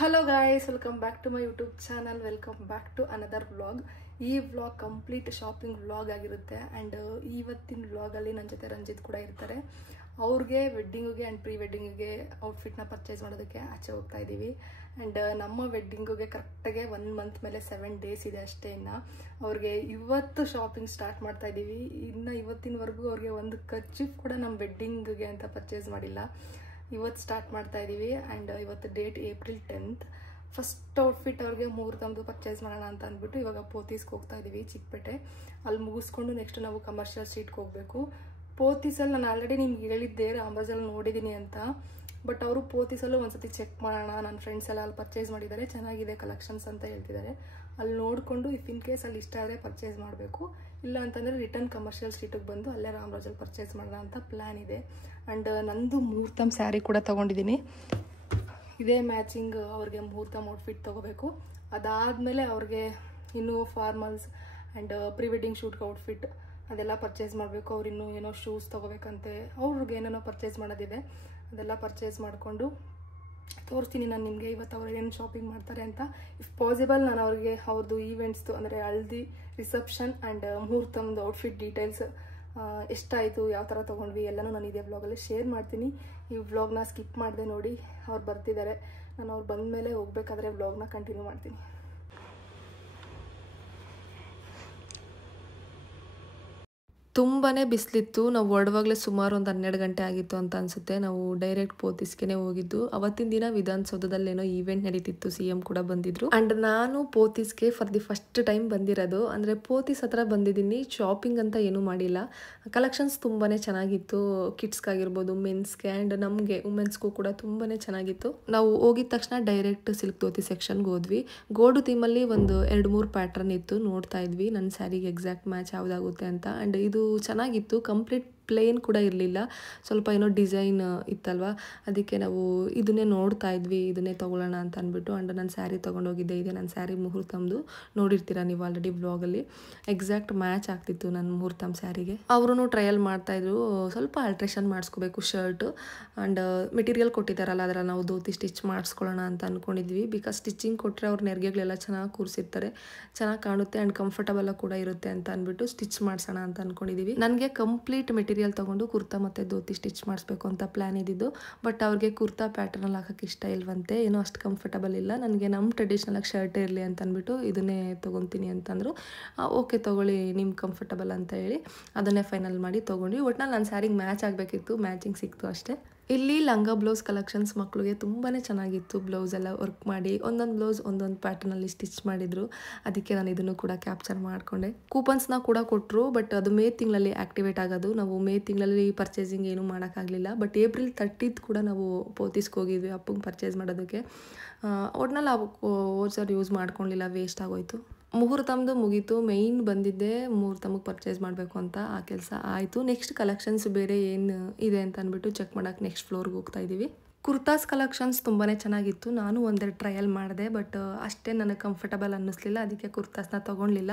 Hello guys, welcome back to my YouTube channel. Welcome back to another vlog. ಈ vlog complete shopping vlog ಆಗಿರುತ್ತೆ. And ಇವತ್ತಿನ ವ್ಲಾಗಲ್ಲಿ ನನ್ನ ಜೊತೆ ರಂಜಿತ್ ಕೂಡ ಇರ್ತಾರೆ. ಅವ್ರಿಗೆ ವೆಡ್ಡಿಂಗಿಗೆ ಆ್ಯಂಡ್ ಪ್ರೀ ವೆಡ್ಡಿಂಗಿಗೆ ಔಟ್ಫಿಟ್ನ ಪರ್ಚೇಸ್ ಮಾಡೋದಕ್ಕೆ ಆಚೆ ಹೋಗ್ತಾ ಇದ್ದೀವಿ. ಆ್ಯಂಡ್ ನಮ್ಮ ವೆಡ್ಡಿಂಗಿಗೆ ಕರೆಕ್ಟಾಗೆ 1 ಮಂತ್ ಮೇಲೆ 7 ಡೇಸ್ ಇದೆ ಅಷ್ಟೇ. ಇನ್ನು ಅವ್ರಿಗೆ ಇವತ್ತು ಶಾಪಿಂಗ್ ಸ್ಟಾರ್ಟ್ ಮಾಡ್ತಾ ಇದ್ದೀವಿ. ಇನ್ನು ಇವತ್ತಿನವರೆಗೂ ಅವ್ರಿಗೆ ಒಂದು ಕರ್ಚೀಫ್ ಕೂಡ ನಮ್ಮ ವೆಡ್ಡಿಂಗಿಗೆ ಅಂತ ಪರ್ಚೇಸ್ ಮಾಡಿಲ್ಲ. ಇವತ್ತು ಸ್ಟಾರ್ಟ್ ಮಾಡ್ತಾ ಇದ್ದೀವಿ. ಆ್ಯಂಡ್ ಇವತ್ತು date April 10th. First outfit ಅವ್ರಿಗೆ ಮುಹೂರ್ತಂದು ಪರ್ಚೇಸ್ ಮಾಡೋಣ ಅಂತ ಅಂದ್ಬಿಟ್ಟು ಇವಾಗ ಪೋತೀಸ್ಗೆ ಹೋಗ್ತಾ ಇದ್ದೀವಿ, ಚಿಕ್ಕಪೇಟೆ. ಅಲ್ಲಿ ಮುಗಿಸ್ಕೊಂಡು ನೆಕ್ಸ್ಟ್ ನಾವು ಕಮರ್ಷಿಯಲ್ ಸ್ಟ್ರೀಟ್ಗೆ ಹೋಗಬೇಕು. ಪೋತೀಸಲ್ಲಿ ನಾನು ಆಲ್ರೆಡಿ ನಿಮ್ಗೆ ಹೇಳಿದ್ದೆ ರಾಮರಾಜಲ್ಲಿ ನೋಡಿದ್ದೀನಿ ಅಂತ. ಬಟ್ ಅವರು ಪೋತೀಸಲ್ಲೂ ಒಂದ್ಸತಿ ಚೆಕ್ ಮಾಡೋಣ, ನನ್ನ ಫ್ರೆಂಡ್ಸ್ ಎಲ್ಲ ಅಲ್ಲಿ ಪರ್ಚೇಸ್ ಮಾಡಿದ್ದಾರೆ, ಚೆನ್ನಾಗಿದೆ ಕಲೆಕ್ಷನ್ಸ್ ಅಂತ ಹೇಳ್ತಿದ್ದಾರೆ. ಅಲ್ಲಿ ನೋಡಿಕೊಂಡು ಇಫ್ ಇನ್ ಕೇಸ್ ಅಲ್ಲಿ ಇಷ್ಟ ಆದರೆ ಪರ್ಚೇಸ್ ಮಾಡಬೇಕು, ಇಲ್ಲ ಅಂತಂದರೆ ರಿಟರ್ನ್ ಕಮರ್ಷಿಯಲ್ ಸ್ಟ್ರೀಟಿಗೆ ಬಂದು ಅಲ್ಲೇ ರಾಮರಾಜಲ್ಲಿ ಪರ್ಚೇಸ್ ಮಾಡೋಣ ಅಂತ ಪ್ಲ್ಯಾನ್ ಇದೆ. ಆ್ಯಂಡ್ ನಂದು ಮುಹೂರ್ತಮ್ ಸ್ಯಾರಿ ಕೂಡ ತೊಗೊಂಡಿದ್ದೀನಿ. ಇದೇ ಮ್ಯಾಚಿಂಗ್ ಅವ್ರಿಗೆ ಮುಹೂರ್ತಮ್ ಔಟ್ಫಿಟ್ ತೊಗೋಬೇಕು. ಅದಾದಮೇಲೆ ಅವ್ರಿಗೆ ಇನ್ನೂ ಫಾರ್ಮಲ್ಸ್ ಆ್ಯಂಡ್ ಪ್ರೀ ವೆಡ್ಡಿಂಗ್ ಶೂಟ್ಗೆ ಔಟ್ಫಿಟ್ ಅದೆಲ್ಲ ಪರ್ಚೇಸ್ ಮಾಡಬೇಕು. ಅವ್ರು ಇನ್ನೂ ಏನೋ ಶೂಸ್ ತೊಗೋಬೇಕಂತೆ, ಅವ್ರಿಗೆ ಏನೇನೋ ಪರ್ಚೇಸ್ ಮಾಡೋದಿದೆ. ಅದೆಲ್ಲ ಪರ್ಚೇಸ್ ಮಾಡಿಕೊಂಡು ತೋರಿಸ್ತೀನಿ ನಾನು ನಿಮಗೆ ಇವತ್ತು ಅವ್ರು ಏನು ಶಾಪಿಂಗ್ ಮಾಡ್ತಾರೆ ಅಂತ. ಇಫ್ ಪಾಸಿಬಲ್ ನಾನು ಅವ್ರಿಗೆ ಅವ್ರದ್ದು ಈವೆಂಟ್ಸ್ದು ಅಂದರೆ ಹಲ್ದಿ, ರಿಸೆಪ್ಷನ್ ಆ್ಯಂಡ್ ಮುಹೂರ್ತಮ್ದು ಔಟ್ಫಿಟ್ ಡೀಟೇಲ್ಸ್ ಎಷ್ಟಾಯಿತು, ಯಾವ ಥರ ತೊಗೊಂಡ್ವಿ ಎಲ್ಲನೂ ನಾನು ಇದೇ ವ್ಲಾಗಲ್ಲಿ ಶೇರ್ ಮಾಡ್ತೀನಿ. ಈ ವ್ಲಾಗ್ನ ಸ್ಕಿಪ್ ಮಾಡಿದೆ ನೋಡಿ. ಅವ್ರು ಬರ್ತಿದ್ದಾರೆ, ನಾನು ಅವ್ರು ಬಂದ ಮೇಲೆ ಹೋಗ್ಬೇಕಾದ್ರೆ ವ್ಲಾಗ್ನ ಕಂಟಿನ್ಯೂ ಮಾಡ್ತೀನಿ. ತುಂಬಾ ಬಿಸಿಲಿತ್ತು. ನಾವು ಹೊರಡುವಾಗಲೇ ಸುಮಾರು ಒಂದು 12 ಗಂಟೆ ಆಗಿತ್ತು ಅಂತ ಅನಿಸುತ್ತೆ. ನಾವು ಡೈರೆಕ್ಟ್ ಪೋತೀಸ್ಗೆ ಹೋಗಿದ್ದು. ಅವತ್ತಿನ ದಿನ ವಿಧಾನಸೌಧದಲ್ಲೇನೋ ಈವೆಂಟ್ ನಡೀತಿತ್ತು, CM ಕೂಡ ಬಂದಿದ್ರು. ಆ್ಯಂಡ್ ನಾನು ಪೋತೀಸ್ಗೆ ಫಾರ್ ದಿ ಫಸ್ಟ್ ಟೈಮ್ ಬಂದಿರೋದು. ಅಂದರೆ ಪೋತೀಸ್ ಹತ್ರ ಬಂದಿದ್ದೀನಿ, ಶಾಪಿಂಗ್ ಅಂತ ಏನೂ ಮಾಡಿಲ್ಲ. ಕಲೆಕ್ಷನ್ಸ್ ತುಂಬಾ ಚೆನ್ನಾಗಿತ್ತು, ಕಿಡ್ಸ್ಗಾಗಿರ್ಬೋದು, ಮೆನ್ಸ್ಗೆ ಆ್ಯಂಡ್ ನಮಗೆ ವುಮೆನ್ಸ್ಗೂ ಕೂಡ ತುಂಬಾ ಚೆನ್ನಾಗಿತ್ತು. ನಾವು ಹೋಗಿದ ತಕ್ಷಣ ಡೈರೆಕ್ಟ್ ಸಿಲ್ಕ್ ಧೋತಿ ಸೆಕ್ಷನ್ಗೆ ಹೋದ್ವಿ. ಗೋಲ್ಡ್ ಥೀಮಲ್ಲಿ ಒಂದು 2-3 ಪ್ಯಾಟ್ರನ್ ಇತ್ತು, ನೋಡ್ತಾ ಇದ್ವಿ ನನ್ನ ಸ್ಯಾರಿಗೆ ಎಕ್ಸಾಕ್ಟ್ ಮ್ಯಾಚ್ ಯಾವುದಾಗುತ್ತೆ ಅಂತ. ಆ್ಯಂಡ್ ಇದು ಚೆನ್ನಾಗಿತ್ತು, ಕಂಪ್ಲೀಟ್ ಪ್ಲೇನ್ ಕೂಡ ಇರಲಿಲ್ಲ, ಸ್ವಲ್ಪ ಏನೋ ಡಿಸೈನ್ ಇತ್ತಲ್ವ, ಅದಕ್ಕೆ ನಾವು ಇದನ್ನೇ ನೋಡ್ತಾ ಇದ್ವಿ, ಇದನ್ನೇ ತೊಗೊಳ್ಳೋಣ ಅಂತ ಅಂದ್ಬಿಟ್ಟು. ಆ್ಯಂಡ್ ನಾನು ಸ್ಯಾರಿ ತೊಗೊಂಡೋಗಿದ್ದೆ, ಇದೆ ನನ್ನ ಸ್ಯಾರಿ ಮುಹೂರ್ತಮ್ದು, ನೋಡಿರ್ತೀರ ನೀವು ಆಲ್ರೆಡಿ ವ್ಲಾಗಲ್ಲಿ. ಎಕ್ಸಾಕ್ಟ್ ಮ್ಯಾಚ್ ಆಗ್ತಿತ್ತು ನನ್ನ ಮುಹೂರ್ತಮ್ ಸ್ಯಾರಿಗೆ. ಅವರು ಟ್ರಯಲ್ ಮಾಡ್ತಾಯಿದ್ರು, ಸ್ವಲ್ಪ ಆಲ್ಟ್ರೇಷನ್ ಮಾಡಿಸ್ಕೋಬೇಕು ಶರ್ಟು. ಆ್ಯಂಡ್ ಮೆಟೀರಿಯಲ್ ಕೊಟ್ಟಿದ್ದಾರಲ್ಲ ಅದರಲ್ಲಿ ನಾವು ಧೋತಿ ಸ್ಟಿಚ್ ಮಾಡಿಸ್ಕೊಳ್ಳೋಣ ಅಂತ ಅಂದ್ಕೊಂಡಿದ್ವಿ. ಬಿಕಾಸ್ ಸ್ಟಿಚಿಂಗ್ ಕೊಟ್ಟರೆ ಅವ್ರ ನೆರಿಗೆಗಳೆಲ್ಲ ಚೆನ್ನಾಗಿ ಕೂರಿಸಿರ್ತಾರೆ, ಚೆನ್ನಾಗಿ ಕಾಣುತ್ತೆ ಆ್ಯಂಡ್ ಕಂಫರ್ಟಬಲ್ ಕೂಡ ಇರುತ್ತೆ ಅಂತ ಅಂದ್ಬಿಟ್ಟು ಸ್ಟಿಚ್ ಮಾಡಿಸೋಣ ಅಂತ ಅಂದ್ಕೊಂಡಿದ್ದೀವಿ. ನನಗೆ ಕಂಪ್ಲೀಟ್ ಮೆಟೀರಿಯಲ್ ತೊಗೊಂಡು ಕುರ್ತಾ ಮತ್ತು ಧೋತಿ ಸ್ಟಿಚ್ ಮಾಡಿಸ್ಬೇಕು ಅಂತ ಪ್ಲ್ಯಾನ್ ಇದ್ದಿದ್ದು. ಬಟ್ ಅವ್ರಿಗೆ ಕುರ್ತಾ ಪ್ಯಾಟರ್ನಲ್ಲಿ ಹಾಕೋಕ್ಕೆ ಇಷ್ಟ ಇಲ್ವಂತೆ, ಏನೋ ಅಷ್ಟು ಕಂಫರ್ಟಬಲ್ ಇಲ್ಲ, ನನಗೆ ನಮ್ಮ ಟ್ರೆಡಿಷ್ನಲಾಗಿ ಶರ್ಟೇ ಇರಲಿ ಅಂತ ಅಂದ್ಬಿಟ್ಟು ಇದನ್ನೇ ತೊಗೊತೀನಿ ಅಂತಂದರು. ಓಕೆ ತೊಗೊಳ್ಳಿ, ನಿಮ್ಗೆ ಕಂಫರ್ಟಬಲ್ ಅಂತ ಹೇಳಿ ಅದನ್ನೇ ಫೈನಲ್ ಮಾಡಿ ತೊಗೊಂಡ್ವಿ. ಒಟ್ನಲ್ಲಿ ನನ್ನ ಸ್ಯಾರಿಗೆ ಮ್ಯಾಚ್ ಆಗಬೇಕಿತ್ತು, ಮ್ಯಾಚಿಂಗ್ ಸಿಕ್ತು ಅಷ್ಟೇ. ಇಲ್ಲಿ ಲಂಗ ಬ್ಲೌಸ್ ಕಲೆಕ್ಷನ್ಸ್ ಮಕ್ಕಳಿಗೆ ತುಂಬಾ ಚೆನ್ನಾಗಿತ್ತು. ಬ್ಲೌಸ್ ಎಲ್ಲ ವರ್ಕ್ ಮಾಡಿ ಒಂದೊಂದು ಬ್ಲೌಸ್ ಒಂದೊಂದು ಪ್ಯಾಟರ್ನಲ್ಲಿ ಸ್ಟಿಚ್ ಮಾಡಿದರು. ಅದಕ್ಕೆ ನಾನು ಇದನ್ನು ಕೂಡ ಕ್ಯಾಪ್ಚರ್ ಮಾಡಿಕೊಂಡೆ. ಕೂಪನ್ಸ್ನ ಕೂಡ ಕೊಟ್ಟರು, ಬಟ್ ಅದು ಮೇ ತಿಂಗಳಲ್ಲಿ ಆ್ಯಕ್ಟಿವೇಟ್ ಆಗೋದು. ನಾವು ಮೇ ತಿಂಗಳಲ್ಲಿ ಪರ್ಚೇಸಿಂಗ್ ಏನೂ ಮಾಡೋಕ್ಕಾಗಲಿಲ್ಲ. ಬಟ್ April 30th ಕೂಡ ನಾವು ಪೋತೀಸ್ಗೆ ಹೋಗಿದ್ವಿ ಅಪ್ಪಂಗೆ ಪರ್ಚೇಸ್ ಮಾಡೋದಕ್ಕೆ. ಒಟ್ನಲ್ಲಿ ಹೋದ್ಸರಿ ಯೂಸ್ ಮಾಡ್ಕೊಳ್ಳಿಲ್ಲ, ವೇಸ್ಟ್ ಆಗೋಯ್ತು. ಮುಹೂರ್ತಮ್ದು ಮುಗೀತು, ಮೇಯ್ನ್ ಬಂದಿದ್ದೆ ಮುಹೂರ್ತಮ್ಗೆ ಪರ್ಚೇಸ್ ಮಾಡಬೇಕು ಅಂತ. ಆ ಕೆಲಸ ಆಯಿತು. ನೆಕ್ಸ್ಟ್ ಕಲೆಕ್ಷನ್ಸ್ ಬೇರೆ ಏನು ಇದೆ ಅಂತ ಅಂದ್ಬಿಟ್ಟು ಚೆಕ್ ಮಾಡೋಕ್ಕೆ ನೆಕ್ಸ್ಟ್ ಫ್ಲೋರ್ಗೆ ಹೋಗ್ತಾ ಇದ್ದೀವಿ. ಕುರ್ತಾಸ್ ಕಲೆಕ್ಷನ್ಸ್ ತುಂಬಾ ಚೆನ್ನಾಗಿತ್ತು. ನಾನು ಒಂದೆರಡು ಟ್ರಯಲ್ ಮಾಡಿದೆ, ಬಟ್ ಅಷ್ಟೇ ನನಗೆ ಕಂಫರ್ಟಬಲ್ ಅನ್ನಿಸ್ಲಿಲ್ಲ, ಅದಕ್ಕೆ ಕುರ್ತಾಸ್ನ ತೊಗೊಳ್ಳಿಲ್ಲ.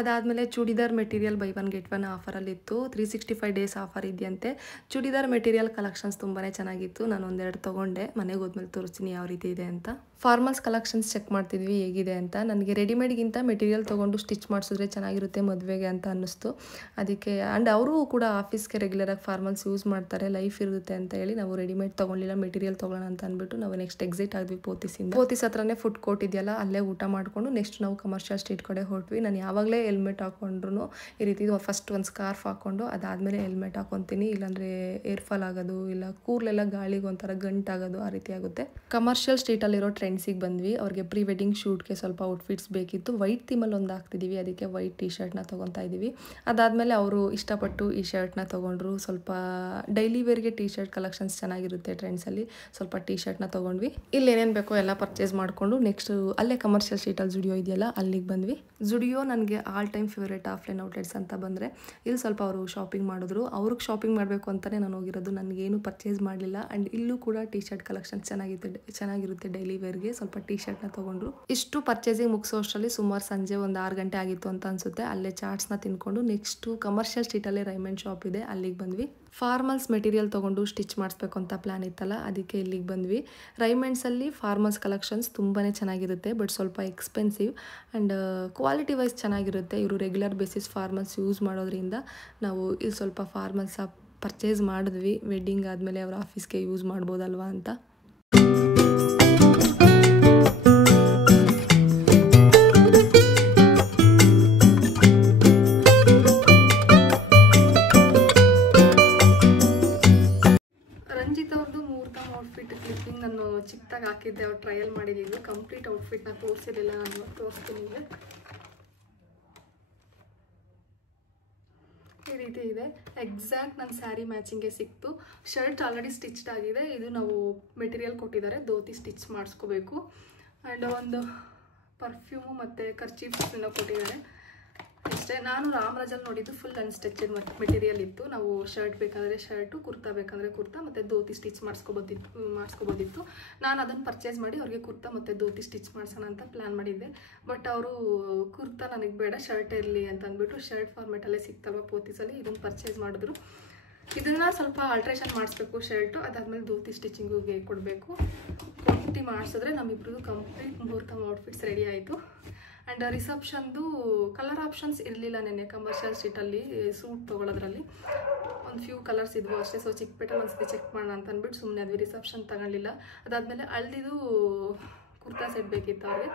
ಅದಾದಮೇಲೆ churidar material by 1 get 1 ಆಫರಲ್ಲಿತ್ತು. 365 days offer ಇದೆಯಂತೆ. ಚೂಡಿದಾರ್ ಮೆಟೀರಿಯಲ್ ಕಲೆಕ್ಷನ್ಸ್ ತುಂಬಾ ಚೆನ್ನಾಗಿತ್ತು. ನಾನು ಒಂದೆರಡು ತೊಗೊಂಡೆ, ಮನೆಗೆ ಹೋದ್ಮೇಲೆ ತೋರಿಸ್ತೀನಿ ಯಾವ ರೀತಿ ಇದೆ ಅಂತ. ಫಾರ್ಮಲ್ಸ್ ಕಲೆಕ್ಷನ್ಸ್ ಚೆಕ್ ಮಾಡ್ತಿದ್ವಿ ಹೇಗಿದೆ ಅಂತ. ನನಗೆ ರೆಡಿಮೇಡ್ಗಿಂತ ಮೆಟೀರಿಯಲ್ ತೊಗೊಂಡು ಸ್ಟಿಚ್ ಮಾಡಿಸಿದ್ರೆ ಚೆನ್ನಾಗಿರುತ್ತೆ ಮದುವೆಗೆ ಅಂತ ಅನ್ನಿಸ್ತು. ಅದಕ್ಕೆ ಆ್ಯಂಡ್ ಅವರು ಕೂಡ ಆಫೀಸ್ಗೆ ರೆಗ್ಯುಲರಾಗಿ ಫಾರ್ಮಲ್ಸ್ ಯೂಸ್ ಮಾಡ್ತಾರೆ, ಲೈಫ್ ಇರುತ್ತೆ ಅಂತ ಹೇಳಿ ನಾವು ರೆಡಿಮೇಡ್ ತೊಗೊಳ್ಳಿಲ್ಲ, ಮೆಟೀರಿಯಲ್ ತೊಗೊಳ್ಳೋಣ ಅಂತ ಅಂದ್ಬಿಟ್ಟು ನಾವು ನೆಕ್ಸ್ಟ್ ಎಕ್ಸಿಟ್ ಆದ್ವಿ ಪೋತೀಸಿಂದ. ಪೋತೀಸ್ ಹತ್ರನೇ ಫುಡ್ ಕೋರ್ಟ್ ಇದೆಯಲ್ಲ, ಅಲ್ಲೇ ಊಟ ಮಾಡಿಕೊಂಡು ನೆಕ್ಸ್ಟ್ ನಾವು ಕಮರ್ಷಿಯಲ್ ಸ್ಟ್ರೀಟ್ ಕಡೆ ಹೊರಟ್ವಿ. ನಾನು ಯಾವಾಗಲೇ ಹೆಲ್ಮೆಟ್ ಹಾಕ್ಕೊಂಡ್ರು ಈ ರೀತಿ ಫಸ್ಟ್ ಒಂದು ಸ್ಕಾರ್ಫ್ ಹಾಕ್ಕೊಂಡು ಅದಾದಮೇಲೆ ಹೆಲ್ಮೆಟ್ ಹಾಕ್ಕೊತೀನಿ, ಇಲ್ಲಾಂದರೆ ಏರ್ ಫಾಲ್ ಆಗೋದು, ಇಲ್ಲ ಕೂರ್ಲೆಲ್ಲ ಗಾಳಿಗೆ ಒಂಥರ ಗಂಟಾಗೋದು, ಆ ರೀತಿ ಆಗುತ್ತೆ. ಕಮರ್ಷಿಯಲ್ ಸ್ಟ್ರೀಟಲ್ಲಿರೋ ಟ್ರೆಂಡ್ಸಿಗೆ ಬಂದ್ವಿ. ಅವ್ರಿಗೆ ಪ್ರೀ ವೆಡ್ಡಿಂಗ್ ಶೂಟ್ಗೆ ಸ್ವಲ್ಪ ಔಟ್ಫಿಟ್ಸ್ ಬೇಕಿತ್ತು. ವೈಟ್ ಥೀಮಲ್ಲಿ ಒಂದು ಹಾಕ್ತಿದ್ದೀವಿ, ಅದಕ್ಕೆ ವೈಟ್ ಟಿ ಶರ್ಟ್ನ ತೊಗೊತಾ ಇದ್ದೀವಿ. ಅದಾದಮೇಲೆ ಅವರು ಇಷ್ಟಪಟ್ಟು ಈ ಶರ್ಟ್ನ ತೊಗೊಂಡ್ರು. ಸ್ವಲ್ಪ ಡೈಲಿ ವೇರ್ಗೆ ಟಿ ಶರ್ಟ್ ಕಲೆಕ್ಷನ್ಸ್ ಚೆನ್ನಾಗಿರುತ್ತೆ ಟ್ರೆಂಡ್ಸಲ್ಲಿ, ಸ್ವಲ್ಪ ಟಿ ಶರ್ಟ್ನ ತೊಗೊಂಡ್ವಿ. ಇಲ್ಲಿ ಏನೇನು ಬೇಕೋ ಎಲ್ಲ ಪರ್ಚೇಸ್ ಮಾಡಿಕೊಂಡು ನೆಕ್ಸ್ಟ್ ಅಲ್ಲೇ ಕಮರ್ಷಿಯಲ್ ಸ್ಟ್ರೀಟಲ್ಲಿ ಜುಡಿಯೋ ಇದೆಯಲ್ಲ ಅಲ್ಲಿಗೆ ಬಂದ್ವಿ. ಜುಡಿಯೋ ನನಗೆ all time favourite offline outlets ಅಂತ ಬಂದರೆ ಇಲ್ಲಿ ಸ್ವಲ್ಪ ಅವರು ಶಾಪಿಂಗ್ ಮಾಡಿದ್ರು. ಅವ್ರಿಗೆ ಶಾಪಿಂಗ್ ಮಾಡಬೇಕು ಅಂತಲೇ ನಾನು ಹೋಗಿರೋದು, ನನಗೇನು ಪರ್ಚೇಸ್ ಮಾಡಲಿಲ್ಲ. ಆ್ಯಂಡ್ ಇಲ್ಲೂ ಕೂಡ ಟಿ ಶರ್ಟ್ ಕಲೆಕ್ಷನ್ಸ್ ಚೆನ್ನಾಗಿರುತ್ತೆ ಡೈಲಿ ವೇರ್ಗೆ, ಸ್ವಲ್ಪ ಟಿ ಶರ್ಟ್ನ ತೊಗೊಂಡ್ರು. ಇಷ್ಟು ಪರ್ಚೇಸಿಂಗ್ ಮುಗಿಸೋ ಅಷ್ಟರಲ್ಲಿ ಸುಮಾರು ಸಂಜೆ ಒಂದು 6 ಗಂಟೆ ಆಗಿತ್ತು ಅಂತ ಅನಿಸುತ್ತೆ. ಅಲ್ಲೇ ಚಾಟ್ಸ್ನ ತಿನ್ಕೊಂಡು ನೆಕ್ಸ್ಟು ಕಮರ್ಷಿಯಲ್ ಸ್ಟ್ರೀಟಲ್ಲೇ ರೈಮಂಡ್ ಶಾಪ್ ಇದೆ, ಅಲ್ಲಿಗೆ ಬಂದ್ವಿ. ಫಾರ್ಮಲ್ಸ್ ಮೆಟೀರಿಯಲ್ ತೊಗೊಂಡು ಸ್ಟಿಚ್ ಮಾಡಿಸ್ಬೇಕು ಅಂತ ಪ್ಲ್ಯಾನ್ ಇತ್ತಲ್ಲ, ಅದಕ್ಕೆ ಇಲ್ಲಿಗೆ ಬಂದ್ವಿ. ರೈಮೆಂಡ್ಸಲ್ಲಿ ಫಾರ್ಮಲ್ಸ್ ಕಲೆಕ್ಷನ್ಸ್ ತುಂಬಾ ಚೆನ್ನಾಗಿರುತ್ತೆ, ಬಟ್ ಸ್ವಲ್ಪ ಎಕ್ಸ್ಪೆನ್ಸಿವ್ ಆ್ಯಂಡ್ ಕ್ವಾಲಿಟಿ ವೈಸ್ ಚೆನ್ನಾಗಿರುತ್ತೆ. ಇವರು ರೆಗ್ಯುಲರ್ ಬೇಸಿಸ್ ಫಾರ್ಮಲ್ಸ್ ಯೂಸ್ ಮಾಡೋದ್ರಿಂದ ನಾವು ಇಲ್ಲಿ ಸ್ವಲ್ಪ ಫಾರ್ಮಲ್ಸ ಪರ್ಚೇಸ್ ಮಾಡಿದ್ವಿ. ವೆಡ್ಡಿಂಗ್ ಆದಮೇಲೆ ಅವ್ರ ಆಫೀಸ್ಗೆ ಯೂಸ್ ಮಾಡ್ಬೋದಲ್ವಾ ಅಂತ. ಕ್ಲಿಪ್ಪಿಂಗ್ ನಾನು ಚಿಕ್ಕದಾಗಿ ಹಾಕಿದ್ದೆ, ಅವ್ರು ಟ್ರಯಲ್ ಮಾಡಿದ್ದು. ಕಂಪ್ಲೀಟ್ ಔಟ್ಫಿಟ್ನ ತೋರಿಸಿರಲಿಲ್ಲ, ನಾನು ತೋರಿಸ್ತೀನಿ. ಈ ರೀತಿ ಇದೆ. ಎಕ್ಸಾಕ್ಟ್ ನನ್ನ ಸ್ಯಾರಿ ಮ್ಯಾಚಿಂಗ್ಗೆ ಸಿಕ್ತು. ಶರ್ಟ್ ಆಲ್ರೆಡಿ ಸ್ಟಿಚ್ಡ್ ಆಗಿದೆ. ಇದು ನಾವು ಮೆಟೀರಿಯಲ್ ಕೊಟ್ಟಿದ್ದಾರೆ, ಧೋತಿ ಸ್ಟಿಚ್ ಮಾಡಿಸ್ಕೋಬೇಕು. ಆ್ಯಂಡ್ ಒಂದು ಪರ್ಫ್ಯೂಮು ಮತ್ತು ಕರ್ಚೀಫ್ನ ಕೊಟ್ಟಿದ್ದಾರೆ ಅಷ್ಟೇ. ನಾನು ರಾಮರಾಜಲ್ಲಿ ನೋಡಿದ್ದು ಫುಲ್ ಅನ್ಸ್ಟಿಚೆಡ್ ಮೆಟೀರಿಯಲ್ ಇತ್ತು. ನಾವು ಶರ್ಟ್ ಬೇಕಾದರೆ ಶರ್ಟು, ಕುರ್ತಾ ಬೇಕಂದರೆ ಕುರ್ತಾ ಮತ್ತು ಧೋತಿ ಸ್ಟಿಚ್ ಮಾಡಿಸ್ಕೋಬೋದಿತ್ತು. ನಾನು ಅದನ್ನು ಪರ್ಚೇಸ್ ಮಾಡಿ ಅವ್ರಿಗೆ ಕುರ್ತಾ ಮತ್ತು ಧೋತಿ ಸ್ಟಿಚ್ ಮಾಡಿಸೋಣ ಅಂತ ಪ್ಲ್ಯಾನ್ ಮಾಡಿದ್ದೆ. ಬಟ್ ಅವರು ಕುರ್ತಾ ನನಗೆ ಬೇಡ, ಶರ್ಟ್ ಇರಲಿ ಅಂತ ಅಂದ್ಬಿಟ್ಟು ಶರ್ಟ್ ಫಾರ್ಮೆಟಲ್ಲೇ ಸಿಗ್ತಲ್ವ ಪೋತಿಸಲ್ಲಿ, ಇದನ್ನು ಪರ್ಚೇಸ್ ಮಾಡಿದ್ರು. ಇದನ್ನು ಸ್ವಲ್ಪ ಆಲ್ಟ್ರೇಷನ್ ಮಾಡಿಸ್ಬೇಕು ಶರ್ಟು, ಅದಾದಮೇಲೆ ಧೋತಿ ಸ್ಟಿಚಿಂಗಿಗೆ ಕೊಡಬೇಕು. ಕೊಟ್ಟು ಮಾಡಿಸಿದ್ರೆ ನಮ್ಮಿಬ್ರದ್ದು ಕಂಪ್ಲೀಟ್ ಮುಹೂರ್ತ ಔಟ್ಫಿಟ್ಸ್ ರೆಡಿ ಆಯಿತು. ಆ್ಯಂಡ್ ರಿಸೆಪ್ಷನ್ದು ಕಲರ್ ಆಪ್ಷನ್ಸ್ ಇರಲಿಲ್ಲ. ನೆನ್ನೆ ಕಮರ್ಷಿಯಲ್ ಸ್ಟ್ರೀಟಲ್ಲಿ ಸೂಟ್ ತೊಗೊಳೋದ್ರಲ್ಲಿ ಒಂದು ಫ್ಯೂ ಕಲರ್ಸ್ ಇದ್ವು ಅಷ್ಟೇ. ಸೊ ಚಿಕ್ಕಪೇಟೆಲ್ಲಿ ಒಂದ್ಸತಿ ಚೆಕ್ ಮಾಡೋಣ ಅಂತ ಅಂದ್ಬಿಟ್ಟು ಸುಮ್ಮನೆ ಅದ್ವಿ, ರಿಸೆಪ್ಷನ್ ತಗೊಳ್ಳಿಲ್ಲ. ಅದಾದಮೇಲೆ ಹಳ್ದಿದು ಕುರ್ತಾ ಸೆಟ್ ಬೇಕಿತ್ತು ಅವ್ರಿಗೆ.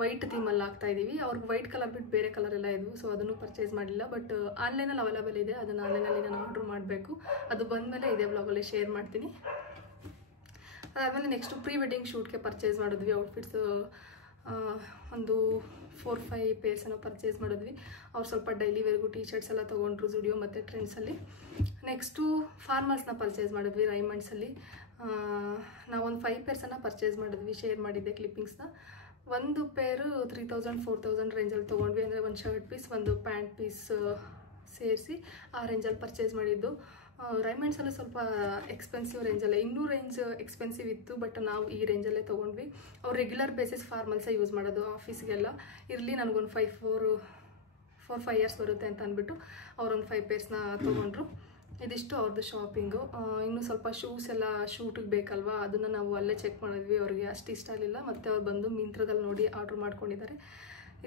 ವೈಟ್ ಥೀಮಲ್ಲಿ ಹಾಕ್ತಾಯಿದ್ದೀವಿ. ಅವ್ರಿಗೆ ವೈಟ್ ಕಲರ್ ಬಿಟ್ಟು ಬೇರೆ ಕಲರ್ ಎಲ್ಲ ಇದ್ವು, ಸೊ ಅದನ್ನು ಪರ್ಚೇಸ್ ಮಾಡಿಲ್ಲ. ಬಟ್ ಆನ್ಲೈನಲ್ಲಿ ಅವೈಲೇಬಲ್ ಇದೆ, ಅದನ್ನು ಆನ್ಲೈನಲ್ಲಿ ನಾನು ಆರ್ಡ್ರ್ ಮಾಡಬೇಕು. ಅದು ಬಂದಮೇಲೆ ಇದೇ ಬ್ಲಾಗಲ್ಲಿ ಶೇರ್ ಮಾಡ್ತೀನಿ. ಅದಾದಮೇಲೆ ನೆಕ್ಸ್ಟು ಪ್ರೀ ವೆಡ್ಡಿಂಗ್ ಶೂಟ್ಗೆ ಪರ್ಚೇಸ್ ಮಾಡಿದ್ವಿ ಔಟ್ಫಿಟ್ಸು. ಒಂದು 4-5 ಪೇರ್ಸನ್ನು ಪರ್ಚೇಸ್ ಮಾಡಿದ್ವಿ. ಅವ್ರು ಸ್ವಲ್ಪ ಡೈಲಿ ವೇರ್ಗೂ ಟೀ ಶರ್ಟ್ಸ್ ಎಲ್ಲ ತೊಗೊಂಡ್ರು ಜುಡಿಯೋ ಮತ್ತು ಟ್ರೆಂಡ್ಸಲ್ಲಿ. ನೆಕ್ಸ್ಟು ಫಾರ್ಮಲ್ಸ್ನ ಪರ್ಚೇಸ್ ಮಾಡಿದ್ವಿ ರೈಮಂಡ್ಸಲ್ಲಿ. ನಾವೊಂದು 5 ಪೇರ್ಸನ್ನು ಪರ್ಚೇಸ್ ಮಾಡಿದ್ವಿ, ಶೇರ್ ಮಾಡಿದ್ದೆ ಕ್ಲಿಪ್ಪಿಂಗ್ಸ್ನ. ಒಂದು ಪೇರು 3000-4000 ರೇಂಜಲ್ಲಿ ತೊಗೊಂಡ್ವಿ. ಅಂದರೆ ಒಂದು ಶರ್ಟ್ ಪೀಸ್, ಒಂದು ಪ್ಯಾಂಟ್ ಪೀಸ್ ಸೇರಿಸಿ ಆ ರೇಂಜಲ್ಲಿ ಪರ್ಚೇಸ್ ಮಾಡಿದ್ದು. ರೈಮಂಡ್ಸಲ್ಲಿ ಸ್ವಲ್ಪ ಎಕ್ಸ್ಪೆನ್ಸಿವ್ ರೇಂಜಲ್ಲೇ, 200 ರೇಂಜ್ ಎಕ್ಸ್ಪೆನ್ಸಿವ್ ಇತ್ತು. ಬಟ್ ನಾವು ಈ ರೇಂಜಲ್ಲೇ ತೊಗೊಂಡ್ವಿ. ಅವ್ರು ರೆಗ್ಯುಲರ್ ಬೇಸಿಸ್ ಫಾರ್ಮಲ್ಸೇ ಯೂಸ್ ಮಾಡೋದು ಆಫೀಸ್ಗೆಲ್ಲ. ಇರಲಿ ನನಗೊಂದು 4-5 ಇಯರ್ಸ್ ಬರುತ್ತೆ ಅಂತ ಅಂದ್ಬಿಟ್ಟು ಅವರೊಂದು 5 ಪೇರ್ಸ್ನ ತೊಗೊಂಡ್ರು. ಇದಿಷ್ಟು ಅವ್ರದ್ದು ಶಾಪಿಂಗು. ಇನ್ನು ಸ್ವಲ್ಪ ಶೂಸ್ ಎಲ್ಲ ಶೂಟಿಗೆ ಬೇಕಲ್ವಾ, ಅದನ್ನು ನಾವು ಅಲ್ಲೇ ಚೆಕ್ ಮಾಡಿದ್ವಿ. ಅವ್ರಿಗೆ ಅಷ್ಟು ಇಷ್ಟ ಆಗಲಿಲ್ಲ. ಮತ್ತು ಅವ್ರು ಬಂದು ಮಿಂತ್ರದಲ್ಲಿ ನೋಡಿ ಆರ್ಡ್ರ್ ಮಾಡ್ಕೊಂಡಿದ್ದಾರೆ.